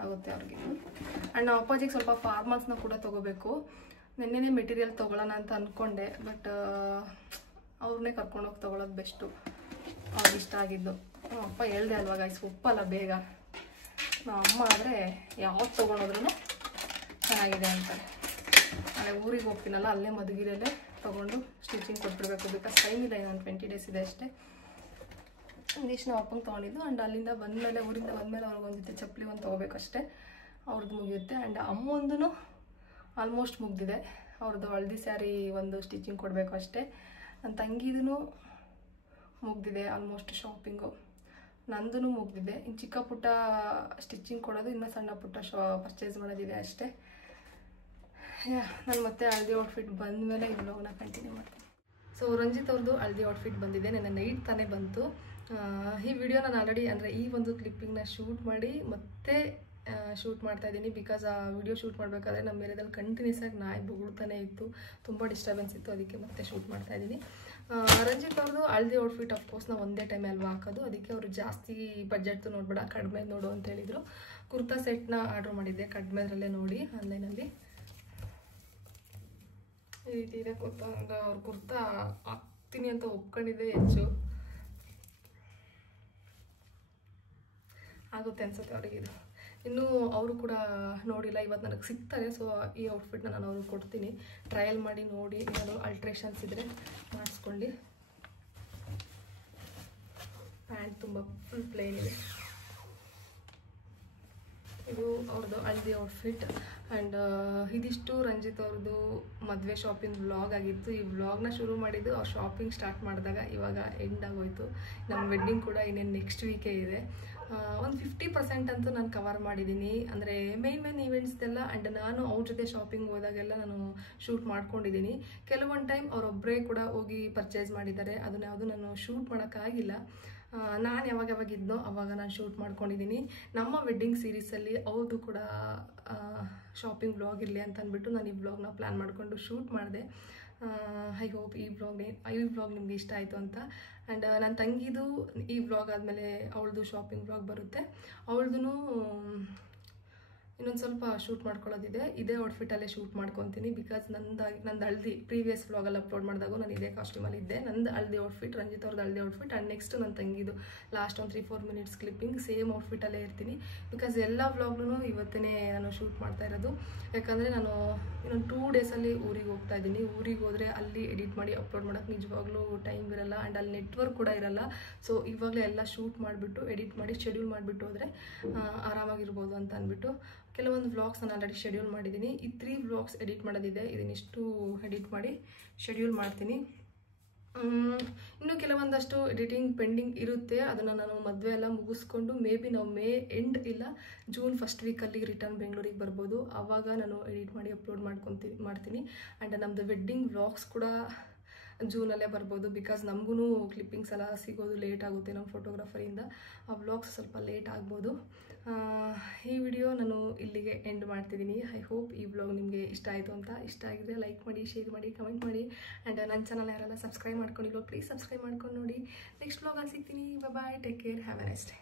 ಆಗುತ್ತೆ ಅವ್ರಿಗೆ. ಆ್ಯಂಡ್ ನಮ್ಮ ಅಪ್ಪಾಜಿಗೆ ಸ್ವಲ್ಪ ಫಾರ್ಮಲ್ಸ್ನ ಕೂಡ ತೊಗೋಬೇಕು. ನೆನ್ನೆನೇ ಮೆಟೀರಿಯಲ್ ತೊಗೊಳ್ಳೋಣ ಅಂತ ಅಂದ್ಕೊಂಡೆ, ಬಟ್ ಅವ್ರನ್ನೇ ಕರ್ಕೊಂಡೋಗಿ ತೊಗೊಳೋದು ಬೆಸ್ಟು. ಅವ್ರಿಗೆ ಇಷ್ಟ ಆಗಿದ್ದು. ನಮ್ಮ ಅಪ್ಪ ಹೇಳ್ದೆ ಅಲ್ವಾ ಗೈಸ್, ಒಪ್ಪಲ್ಲ ಬೇಗ. ನಮ್ಮ ಅಮ್ಮ ಆದರೆ ಯಾವ್ದು ತೊಗೊಂಡೋದ್ರೂ ಚೆನ್ನಾಗಿದೆ ಅಂತಾರೆ. ನಾಳೆ ಊರಿಗೆ ಹೋಗ್ತೀನಲ್ಲ, ಅಲ್ಲೇ ಮಧುಗಿರಿಯಲ್ಲೇ ತೊಗೊಂಡು ಸ್ಟಿಚಿಂಗ್ ಕೊಟ್ಬಿಡ್ಬೇಕು. ಬಿಕಾಸ್ ಟೈಮ್ ಇಲ್ಲ, ನಾನು 20 ಡೇಸ್ ಇದೆ ಅಷ್ಟೇ. ಒಂದಿಷ್ಟು ನಮ್ಮ ಅಪ್ಪಂಗೆ ತೊಗೊಂಡಿದ್ದು. ಆ್ಯಂಡ್ ಅಲ್ಲಿಂದ ಬಂದಮೇಲೆ, ಊರಿಂದ ಬಂದಮೇಲೆ ಅವ್ರಿಗೆ ಒಂದು ಜೊತೆ ಚಪ್ಪಲಿ ಒಂದು ತೊಗೋಬೇಕಷ್ಟೇ, ಅವ್ರದ್ದು ಮುಗಿಯುತ್ತೆ. ಆ್ಯಂಡ್ ಅಮ್ಮಂದೂ ಆಲ್ಮೋಸ್ಟ್ ಮುಗ್ದಿದೆ. ಅವ್ರದ್ದು ಹಳದಿ ಸ್ಯಾರಿ ಒಂದು ಸ್ಟಿಚಿಂಗ್ ಕೊಡಬೇಕು ಅಷ್ಟೇ. ನನ್ನ ತಂಗಿದೂ ಮುಗ್ದಿದೆ ಆಲ್ಮೋಸ್ಟ್ ಶಾಪಿಂಗು. ನಂದೂ ಮುಗ್ದಿದೆ. ಇನ್ನು ಚಿಕ್ಕ ಪುಟ್ಟ ಸ್ಟಿಚಿಂಗ್ ಕೊಡೋದು, ಇನ್ನೂ ಸಣ್ಣ ಪುಟ್ಟ ಪರ್ಚೇಸ್ ಮಾಡೋದಿದೆ ಅಷ್ಟೇ. ನಾನು ಮತ್ತೆ ಹಳದಿ ಔಟ್ಫಿಟ್ ಬಂದಮೇಲೆ ಈ ವ್ಲಾಗ್ನ ಕಂಟಿನ್ಯೂ ಮಾಡ್ತೀನಿ. ಸೊ ರಂಜಿತ್ ಅವ್ರದ್ದು ಹಳದಿ ಔಟ್ಫಿಟ್ ಬಂದಿದೆ, ನನ್ನ ನೈಟ್ ತಾನೇ ಬಂತು. ಈ ವಿಡಿಯೋ ನಾನು ಆಲ್ರೆಡಿ ಅಂದರೆ ಈ ಒಂದು ಕ್ಲಿಪ್ಪಿಂಗ್ನ ಶೂಟ್ ಮಾಡಿ ಮತ್ತೆ ಶೂಟ್ ಮಾಡ್ತಾ ಇದ್ದೀನಿ. ಬಿಕಾಸ್ ಆ ವಿಡಿಯೋ ಶೂಟ್ ಮಾಡಬೇಕಾದ್ರೆ ನಮ್ಮ ಏರಿಯಾದಲ್ಲಿ ಕಂಟಿನ್ಯೂಸ್ ಆಗಿ ನಾಯಿ ಬೊಗಳ್ತಾನೆ ಇತ್ತು, ತುಂಬ ಡಿಸ್ಟರ್ಬೆನ್ಸ್ ಇತ್ತು. ಅದಕ್ಕೆ ಮತ್ತೆ ಶೂಟ್ ಮಾಡ್ತಾ ಇದ್ದೀನಿ. ರಂಜಿತ್ ಅವ್ರದ್ದು ಹಳದಿ ಔಟ್ಫಿಟ್ ಅಫ್ಕೋರ್ಸ್ ನಾವು ಒಂದೇ ಟೈಮ್ ಅಲ್ವಾ ಹಾಕೋದು. ಅದಕ್ಕೆ ಅವರು ಜಾಸ್ತಿ ಬಜೆಟ್ದು ನೋಡ್ಬೇಡ, ಕಡಿಮೆ ನೋಡು ಅಂತ ಹೇಳಿದರು. ಕುರ್ತಾ ಸೆಟ್ನ ಆರ್ಡ್ರ್ ಮಾಡಿದ್ದೆ ಕಡಿಮೆದ್ರಲ್ಲೇ ನೋಡಿ ಆನ್ಲೈನಲ್ಲಿ. ಈ ರೀತಿ ಇದೆ ಕುರ್ತಾ. ಅವ್ರ ಕುರ್ತಾ ಹಾಕ್ತೀನಿ ಅಂತ ಒಪ್ಕೊಂಡಿದ್ದೆ, ಹೆಚ್ಚು ಆಗುತ್ತೆ ಅನ್ಸುತ್ತೆ ಅವ್ರಿಗೆ. ಇದು ಇನ್ನೂ ಅವರು ಕೂಡ ನೋಡಿಲ್ಲ, ಇವತ್ತು ನನಗೆ ಸಿಗ್ತಾರೆ. ಸೊ ಈ ಔಟ್ಫಿಟ್ನ ನಾನು ಅವ್ರಿಗೆ ಕೊಡ್ತೀನಿ, ಟ್ರಯಲ್ ಮಾಡಿ ನೋಡಿ, ಏನಾದರೂ ಅಲ್ಟ್ರೇಷನ್ಸ್ ಇದ್ದರೆ ಮಾಡಿಸ್ಕೊಂಡು. ಪ್ಯಾಂಟ್ ತುಂಬ ಫುಲ್ ಪ್ಲೇನ್ ಇದೆ. ಇದು ಅವ್ರದ್ದು ಹಳದಿ ಔಟ್ಫಿಟ್. ಆ್ಯಂಡ್ ಇದಿಷ್ಟು ರಂಜಿತ್ ಅವ್ರದ್ದು ಮದುವೆ ಶಾಪಿಂಗ್ ವ್ಲಾಗ್ ಆಗಿತ್ತು. ಈ ವ್ಲಾಗ್ನ ಶುರು ಮಾಡಿದ್ದು ಅವ್ರು ಶಾಪಿಂಗ್ ಸ್ಟಾರ್ಟ್ ಮಾಡಿದಾಗ, ಇವಾಗ ಎಂಡ್ ಆಗೋಯ್ತು. ನಮ್ಮ ವೆಡ್ಡಿಂಗ್ ಕೂಡ ಇನ್ನೇನು ನೆಕ್ಸ್ಟ್ ವೀಕೇ ಇದೆ. ಒಂದು 50% ಅಂತೂ ನಾನು ಕವರ್ ಮಾಡಿದ್ದೀನಿ, ಅಂದರೆ ಮೇನ್ ಈವೆಂಟ್ಸ್ದೆಲ್ಲ. ಆ್ಯಂಡ್ ನಾನು ಅವ್ರ ಜೊತೆ ಶಾಪಿಂಗ್ ಹೋದಾಗೆಲ್ಲ ನಾನು ಶೂಟ್ ಮಾಡ್ಕೊಂಡಿದ್ದೀನಿ. ಕೆಲವೊಂದು ಟೈಮ್ ಅವರೊಬ್ಬರೇ ಕೂಡ ಹೋಗಿ ಪರ್ಚೇಸ್ ಮಾಡಿದ್ದಾರೆ, ಅದನ್ನ ಯಾವುದು ನಾನು ಶೂಟ್ ಮಾಡೋಕ್ಕಾಗಿಲ್ಲ. ನಾನು ಯಾವಾಗ ಇದ್ನೋ ಅವಾಗ ನಾನು ಶೂಟ್ ಮಾಡ್ಕೊಂಡಿದ್ದೀನಿ. ನಮ್ಮ ವೆಡ್ಡಿಂಗ್ ಸೀರೀಸಲ್ಲಿ ಅವ್ರದ್ದು ಕೂಡ ಶಾಪಿಂಗ್ ವ್ಲಾಗ್ ಇರಲಿ ಅಂತ ಅಂದ್ಬಿಟ್ಟು ನಾನು ಈ ವ್ಲಾಗ್ನ ಪ್ಲ್ಯಾನ್ ಮಾಡಿಕೊಂಡು ಶೂಟ್ ಮಾಡಿದೆ. ಐ ಹೋಪ್ ಈ ವ್ಲಾಗ್ ನಿಮ್ಗೆ ಇಷ್ಟ ಆಯಿತು ಅಂತ. ಆ್ಯಂಡ್ ನನ್ನ ತಂಗಿದು ಈ ವ್ಲಾಗ್ ಆದಮೇಲೆ ಅವಳದು ಶಾಪಿಂಗ್ ವ್ಲಾಗ್ ಬರುತ್ತೆ. ಅವಳದು ಇನ್ನೊಂದು ಸ್ವಲ್ಪ ಶೂಟ್ ಮಾಡ್ಕೊಳ್ಳೋದಿದೆ. ಇದೇ ಔಟ್ಫಿಟ್ಟಲ್ಲೇ ಶೂಟ್ ಮಾಡ್ಕೊತೀನಿ. ಬಿಕಾಸ್ ನಂದು ಹಳದಿ ಪ್ರೀವಿಯಸ್ ವ್ಲಾಗಲ್ಲಿ ಅಪ್ಲೋಡ್ ಮಾಡಿದಾಗ ನಾನು ಇದೇ ಕಾಸ್ಟ್ಯೂಮಲ್ಲಿ ಇದ್ದೆ. ನಂದು ಹಳದಿ ಔಟ್ಫಿಟ್, ರಂಜಿತ್ ಅವ್ರದ್ದು ಹಳದಿ ಔಟ್ಫಿಟ್. ಆ್ಯಂಡ್ ನೆಕ್ಸ್ಟ್ ನನ್ನ ತಂಗಿದು ಲಾಸ್ಟ್ ಒಂದು 3-4 ಮಿನಿಟ್ಸ್ ಕ್ಲಿಪ್ಪಿಂಗ್ ಸೇಮ್ ಔಟ್ಫಿಟ್ಟಲ್ಲೇ ಇರ್ತೀನಿ. ಬಿಕಾಸ್ ಎಲ್ಲ ವ್ಲಾಗ್ನೂ ಇವತ್ತೇ ನಾನು ಶೂಟ್ ಮಾಡ್ತಾ ಇರೋದು. ಯಾಕಂದರೆ ನಾನು ಇನ್ನೊಂದು 2 ಡೇಸಲ್ಲಿ ಊರಿಗೆ ಹೋಗ್ತಾ ಇದ್ದೀನಿ. ಊರಿಗೆ ಹೋದರೆ ಅಲ್ಲಿ ಎಡಿಟ್ ಮಾಡಿ ಅಪ್ಲೋಡ್ ಮಾಡೋಕ್ಕೆ ನಿಜವಾಗ್ಲೂ ಟೈಮ್ ಇರಲ್ಲ. ಆ್ಯಂಡ್ ಅಲ್ಲಿ ನೆಟ್ವರ್ಕ್ ಕೂಡ ಇರಲ್ಲ. ಸೊ ಇವಾಗಲೇ ಎಲ್ಲ ಶೂಟ್ ಮಾಡಿಬಿಟ್ಟು ಎಡಿಟ್ ಮಾಡಿ ಶೆಡ್ಯೂಲ್ ಮಾಡಿಬಿಟ್ಟು ಹೋದರೆ ಆರಾಮಾಗಿರ್ಬೋದು ಅಂತ ಅಂದ್ಬಿಟ್ಟು ಕೆಲವೊಂದು ವ್ಲಾಗ್ಸ್ ನಾನು ಆಲ್ರೆಡಿ ಶೆಡ್ಯೂಲ್ ಮಾಡಿದ್ದೀನಿ. ಈ 3 ವ್ಲಾಗ್ಸ್ ಎಡಿಟ್ ಮಾಡೋದಿದೆ. ಇದನ್ನಿಷ್ಟು ಎಡಿಟ್ ಮಾಡಿ ಶೆಡ್ಯೂಲ್ ಮಾಡ್ತೀನಿ. ಇನ್ನೂ ಕೆಲವೊಂದಷ್ಟು ಎಡಿಟಿಂಗ್ ಪೆಂಡಿಂಗ್ ಇರುತ್ತೆ. ಅದನ್ನು ನಾನು ಮದುವೆ ಎಲ್ಲ ಮುಗಿಸ್ಕೊಂಡು ಮೇ ಬಿ ನಾವು ಮೇ ಎಂಡ್ ಇಲ್ಲ ಜೂನ್ ಫಸ್ಟ್ ವೀಕಲ್ಲಿ ರಿಟರ್ನ್ ಬೆಂಗಳೂರಿಗೆ ಬರ್ಬೋದು. ಆವಾಗ ನಾನು ಎಡಿಟ್ ಮಾಡಿ ಅಪ್ಲೋಡ್ ಮಾಡ್ತೀನಿ. ಆ್ಯಂಡ್ ನಮ್ಮದು ವೆಡ್ಡಿಂಗ್ ವ್ಲಾಗ್ಸ್ ಕೂಡ ಜೂನಲ್ಲೇ ಬರ್ಬೋದು. ಬಿಕಾಸ್ ನಮಗೂ ಕ್ಲಿಪ್ಪಿಂಗ್ಸ್ ಎಲ್ಲ ಸಿಗೋದು ಲೇಟ್ ಆಗುತ್ತೆ ನಮ್ಮ ಫೋಟೋಗ್ರಾಫರಿಂದ. ಆ ವ್ಲಾಗ್ಸ್ ಸ್ವಲ್ಪ ಲೇಟ್ ಆಗ್ಬೋದು. ಈ ವಿಡಿಯೋ ನಾನು ಇಲ್ಲಿಗೆ ಎಂಡ್ ಮಾಡ್ತಿದ್ದೀನಿ. ಐ ಹೋಪ್ ಈ ವ್ಲಾಗ್ ನಿಮಗೆ ಇಷ್ಟ ಆಯಿತು ಅಂತ. ಇಷ್ಟ ಆಗಿದ್ರೆ ಲೈಕ್ ಮಾಡಿ, ಶೇರ್ ಮಾಡಿ, ಕಮೆಂಟ್ ಮಾಡಿ. ಆ್ಯಂಡ್ ನನ್ನ ಚಾನಲ್ ಯಾರೆಲ್ಲ ಸಬ್ಸ್ಕ್ರೈಬ್ ಮಾಡ್ಕೊಂಡಿರೋ ಪ್ಲೀಸ್ ಸಬ್ಸ್ಕ್ರೈಬ್ ಮಾಡ್ಕೊಂಡು ನೋಡಿ. ನೆಕ್ಸ್ಟ್ ವ್ಲಾಗಲ್ಲಿ ಸಿಗ್ತೀನಿ. Bye, take care, have a nice day.